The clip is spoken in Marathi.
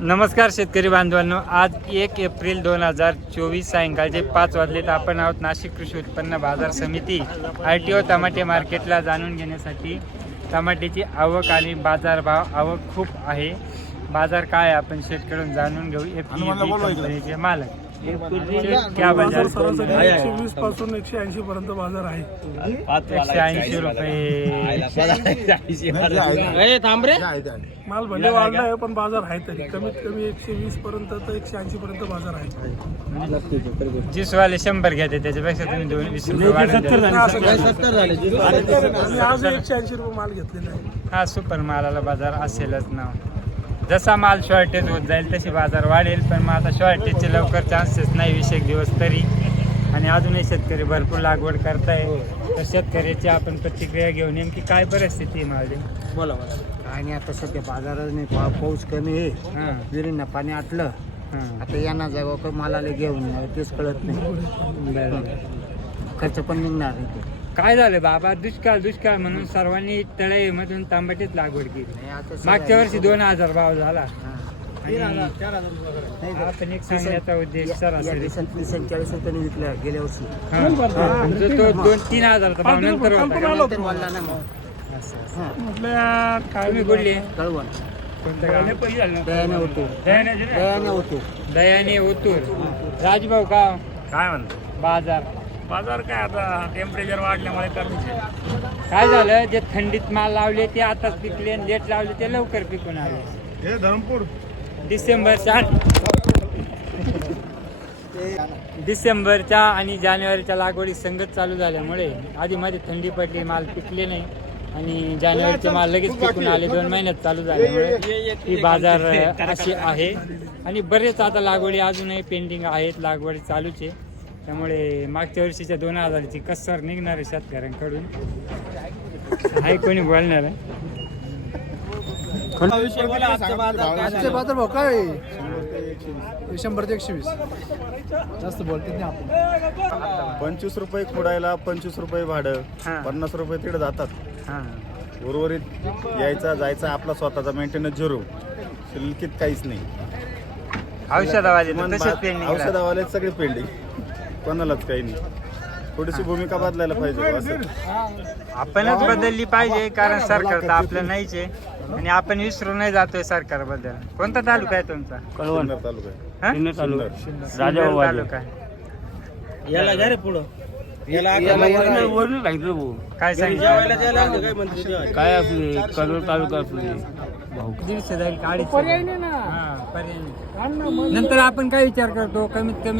नमस्कार शेतकरी बांधवांनो आज एक एप्रिल दोन हजार चोवीस सायंकाळचे पाच वाजलेत. आपण आहोत नाशिक कृषी उत्पन्न बाजार समिती. आर टी ओ टमाटे मार्केटला जाणून घेण्यासाठी टमाट्याची आवक आणि बाजारभाव आवक खूप आहे. बाजार काय आपण शेतकऱ्यांकडून जाणून घेऊ. कंपनीचे मालक. क्या बाजार सरासरी एकशे वीसपासून एकशे ऐंशी पर्यंत बाजार आहे. एकशे ऐंशी रुपये. माल भले वाढला आहे पण बाजार आहे तरी. कमीत कमी एकशे वीस पर्यंत तर एकशे ऐंशी पर्यंत बाजार आहे. ज्यूसवाले शंभर घ्यायचे त्याच्यापेक्षा तुम्ही दोन वीस रुपये आज एकशे ऐंशी रुपये माल घेतलेला आहे. हा सुपर मालाला बाजार असेलच ना. जसा माल शॉर्टेज होत जाईल तशी बाजार वाढेल. पण मग आता शॉर्टेजचे लवकर चान्सेस नाही वीस दिवस तरी. आणि अजूनही शेतकरी भरपूर लागवड करताय. तर शेतकऱ्याची आपण प्रतिक्रिया घेऊन नेमकी काय परिस्थिती आहे माझी बोला आणि आता सध्या बाजारात नाही. पा- पाऊस कमी आहे. हां. विहिरींना पाणी आटलं. हां. आता यांना जागा मालाला घेऊन? तेच कळत नाही. बरं. खर्च पण निघणार नाही. ते. काय झालं बाबा? दुष्काळ दुष्काळ म्हणून सर्वांनी तळेमधून तांबटीच लागवड केली. मागच्या वर्षी दोन हजार भाव झाला. हां. आपण एक सांगण्याचा उद्देश या सरासरी दिवसात तीस आणि चाळीस रुपयाने विकल्या गेल्या वर्षी. हां. जो तो दोन तीन हजारचा भाव नंतर. हां. तुम्ही बोलले. कळवण? दयाने होतो. दयाने होतो. दयाने राजभाऊ का काय म्हणतो? बाजार. बाजार काय आता? टेम्परेचर वाढल्यामुळे कमीच आहे काय झालं? जे थंडीत माल लावले ते आताच पिकले आणि लेट लावले ते लवकर पिकून आले. हे धरमपूर डिसेंबरच्या डिसेंबरच्या आणि जानेवारीच्या लागवडी संगत चालू झाल्यामुळे आधी मध्ये थंडी पडली माल पिकले नाही आणि जानेवारीचे माल लगेच पिकून आले. दोन महिन्यात चालू झाल्यामुळे ही बाजार अशी आहे. आणि बरेच आता लागवडी अजूनही पेंडिंग आहेत. लागवडी चालूच आहे. त्यामुळे मागच्या वर्षीच्या दोन हजाराची कसर निघणार आहे शेतकऱ्यांकडून. आहे कोणी बोलणार आहे? बाजार भाव काय आहे? शंभर ते एकशे वीस. जास्त बोलते नाही आपण. पंचवीस रुपये खोडायला पंचवीस रुपये भाडं हा. पन्नास रुपये तिकडे जातात. हां. उर्वरित यायचा जायचा आपला स्वतःचा मेंटेनन्स झिरो शिल्लकीत काहीच नाही. औषधावाले औषधावाले सगळे पेंडिंग. कोणालाच काही नाही. थोडीशी भूमिका बदलायला पाहिजे असं. आपणच बदलली पाहिजे कारण सरकार तर आपलं नाहीच आहे. आणि आपण विसरून नाही जातोय सरकारबद्दल कोणता तालुका आहे तुमचा? जुन्नर तालुका आहे. हा? सिन्नर तालुका. याला घ्या रे पुढं. काय सांगितलं? काय आपले करोड तालुका आपले दीडशे जाईल? का अडीचशे जाईल? हा, पर्याय नाही. नंतर आपण काय विचार करतो? कमीत कमी